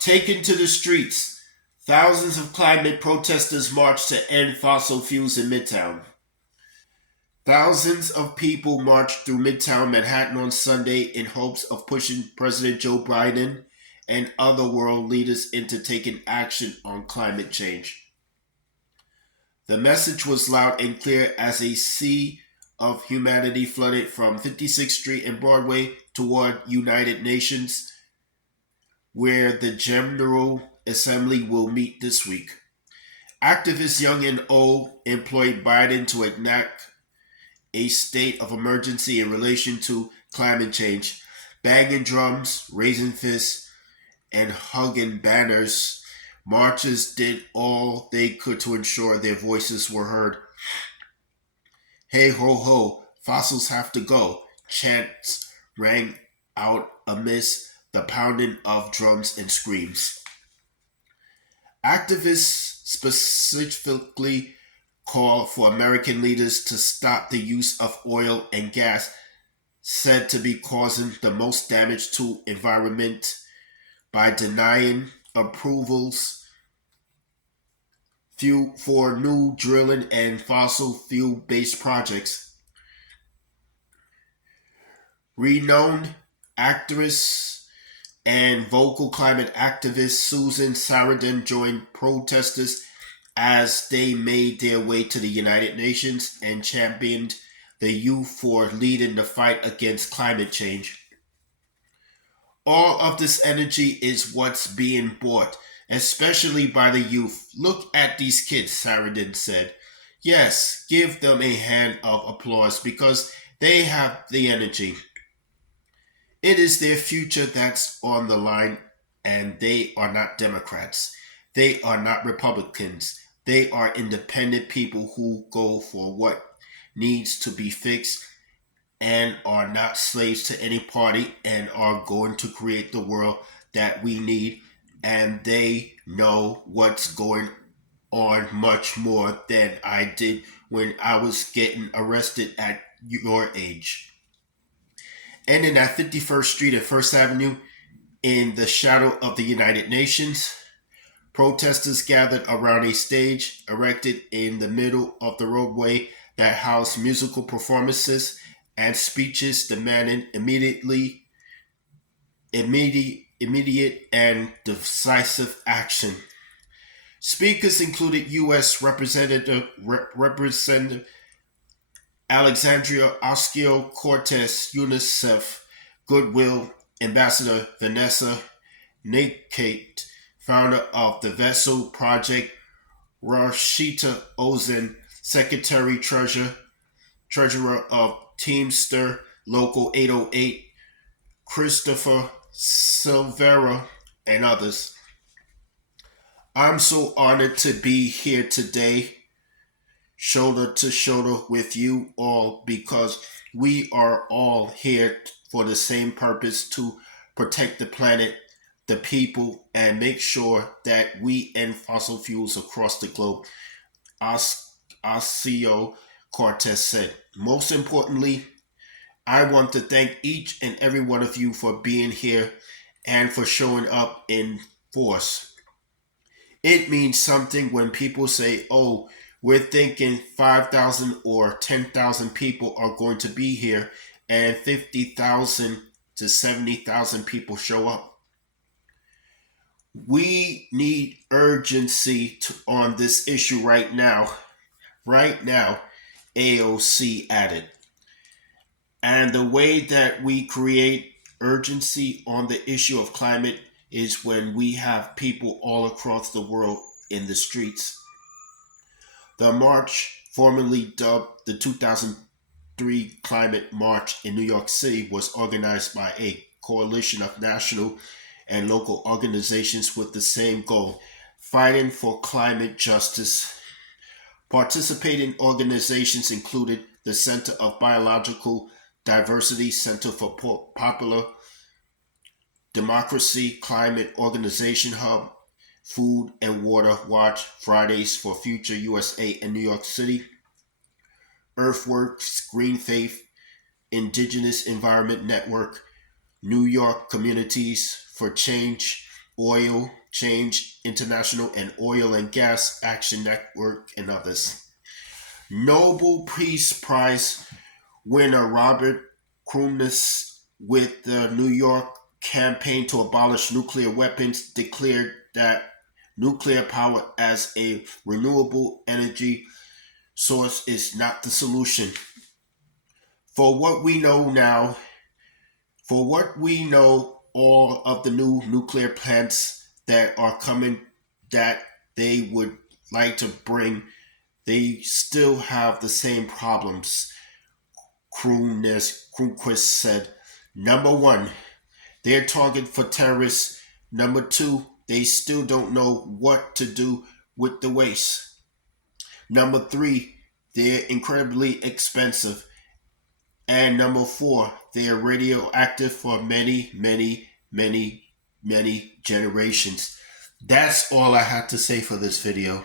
Taken to the streets, thousands of climate protesters marched to end fossil fuels in Midtown. Thousands of people marched through Midtown Manhattan on Sunday in hopes of pushing President Joe Biden and other world leaders into taking action on climate change. The message was loud and clear as a sea of humanity flooded from 56th Street and Broadway toward United Nations, where the General Assembly will meet this week. Activists young and old employed Biden to enact a state of emergency in relation to climate change, banging drums, raising fists, and hugging banners. Marchers did all they could to ensure their voices were heard. Hey ho ho, fossils have to go. Chants rang out amidst the pounding of drums and screams. Activists specifically call for American leaders to stop the use of oil and gas said to be causing the most damage to environment by denying approvals for new drilling and fossil fuel based projects. Renowned actress and vocal climate activist Susan Sarandon joined protesters as they made their way to the United Nations and championed the youth for leading the fight against climate change. All of this energy is what's being bought, especially by the youth. Look at these kids, Sarandon said. Yes, give them a hand of applause because they have the energy. It is their future that's on the line, and they are not Democrats. They are not Republicans. They are independent people who go for what needs to be fixed and are not slaves to any party and are going to create the world that we need. And they know what's going on much more than I did when I was getting arrested at your age. Ending at 51st Street and First Avenue in the shadow of the United Nations, protesters gathered around a stage erected in the middle of the roadway that housed musical performances and speeches demanding immediate and decisive action. Speakers included U.S. Representative Alexandria Ocasio Cortez, UNICEF Goodwill Ambassador Vanessa Nakate, founder of the Vessel Project, Rashida Ozen, Secretary Treasurer of Teamster Local 808, Christopher Silvera, and others. I'm so honored to be here today, shoulder to shoulder with you all, because we are all here for the same purpose to protect the planet, the people, and make sure that we end fossil fuels across the globe. Ocasio Cortez said. Most importantly, I want to thank each and every one of you for being here and for showing up in force. It means something when people say, oh, we're thinking 5,000 or 10,000 people are going to be here, and 50,000 to 70,000 people show up. We need urgency on this issue right now. Right now, AOC added. And the way that we create urgency on the issue of climate is when we have people all across the world in the streets. The march, formerly dubbed the 2003 Climate March in New York City, was organized by a coalition of national and local organizations with the same goal: fighting for climate justice. Participating organizations included the Center of Biological Diversity, Center for Popular Democracy, Climate Organization Hub, Food and Water Watch, Fridays for Future USA in New York City, Earthworks, Green Faith, Indigenous Environment Network, New York Communities for Change Oil Change International and Oil and Gas Action Network, and others. Nobel Peace Prize winner Robert Kronis with the New York campaign to abolish nuclear weapons declared that nuclear power as a renewable energy source is not the solution. For what we know now, for what we know, all of the new nuclear plants that are coming that they would like to bring, they still have the same problems. Kroonquist said. Number one, they're target for terrorists. Number two, they still don't know what to do with the waste. Number three, they're incredibly expensive. And number four, they are radioactive for many, many, many, many generations. That's all I had to say for this video.